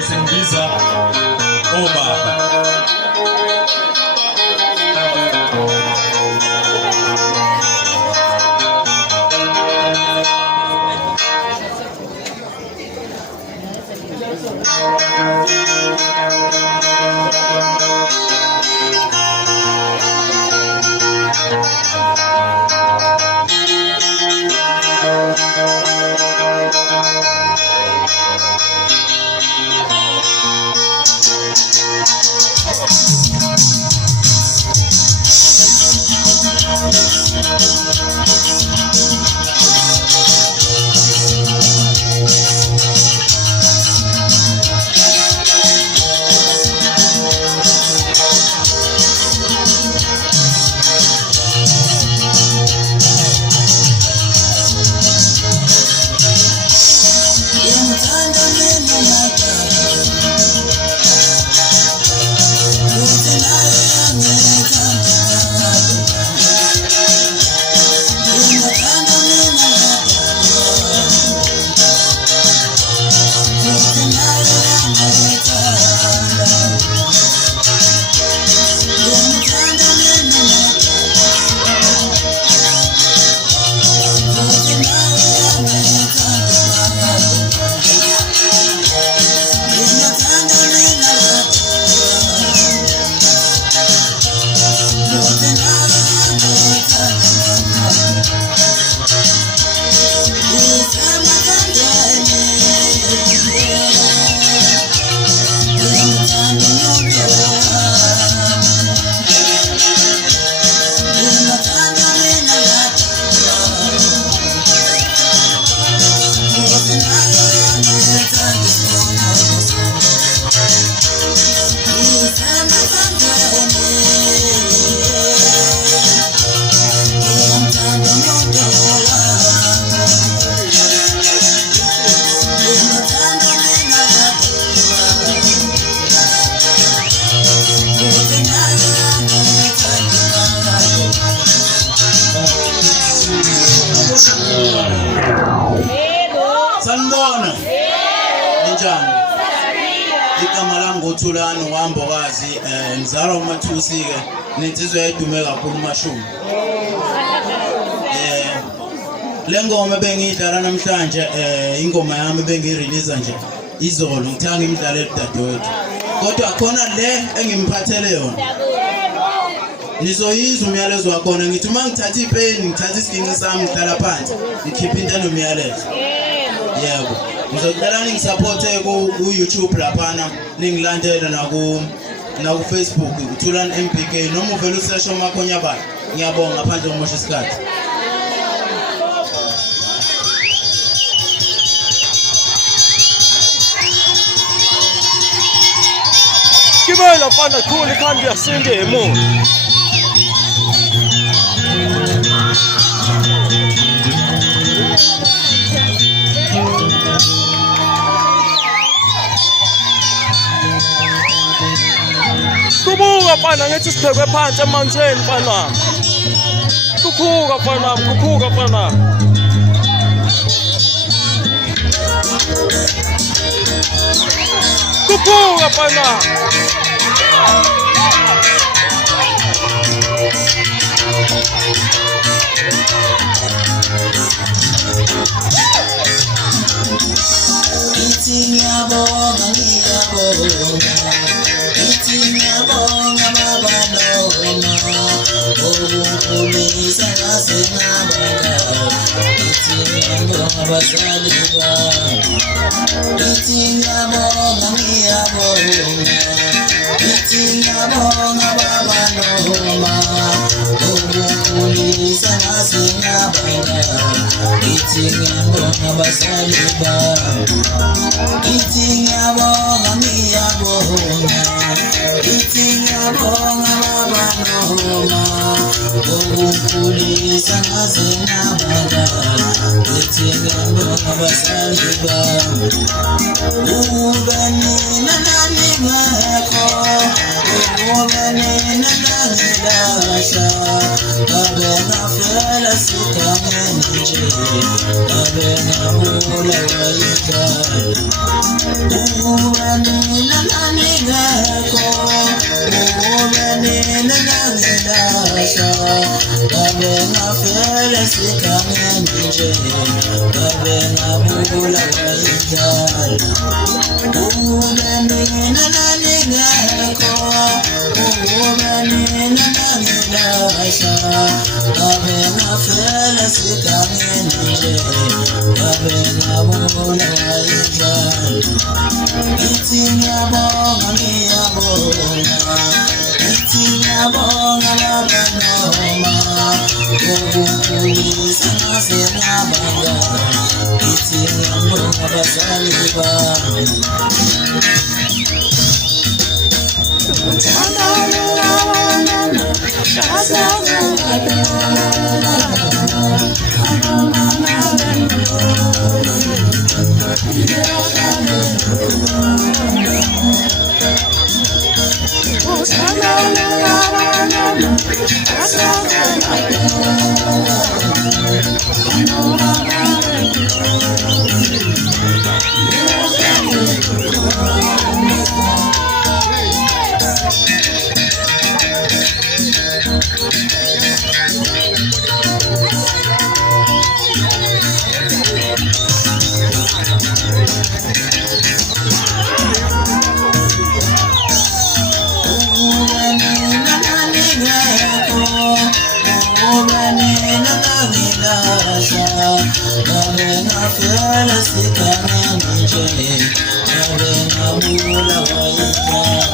bese ngibiza obaba. Sanibona. Njani? Igama lami nguThulani Wambokazi, ngizalwa uMathusi ke, nensizwa edume kakhulu uMashumi. Le ngoma bengiyidlala namhlanje ingoma yami bengirelease nje izolo, ngithanga ngimdlalele dadewethu. Kodwa khona le engimphathele yona. Nizoyizwa umyalezo wakhona, ngithi uma ngithatha ipeni, ngithatha isiginci sami ngidlala phansi, ngikhipha into enomyalezo. Yebo. Ngizocela ningisupporte ku YouTube laphana, ningilandele na ku Facebook uThulani MPK, noma uvela usearch uMakhonyabala. Ngiyabonga ngaphandle komosha isikhathi. Gibela fana khulu ikhandi yasinde emuva. Kubuka fana ngithi siphekwe phansi emanzini fana. Kukhuka fana, kukhuka fana. Kukhuka fana. Ngiyabonga baba noma ukukhulisa ngaze ngabanga. Ngiyabonga abazali bami. Ngiyabonga baba noma ukukhulisa ngaze ngabanga. Ngiyabonga abazali bami. Ngiyabonga baba noma ukukhulisa ngaze ngabanga. Ngiyabonga abazali bami. Ube nina nani ngakho, ube nina nangilahla. Ngabe ngafela sigameni nje, ngabe ngabulawa yikhaya. nje ngabe ngabula wayidala ube mina nani ngekho ube mina nani lahla ngabe ngafela sigangeni nje ngabe ngabula wayidala ithi ngiyabonga ithi ngiyabonga baba noma ukukhulisa ngaze ngabanga ithi ngiyabonga abazali bami Fela sikangeni nje ngabe ngabula wayidala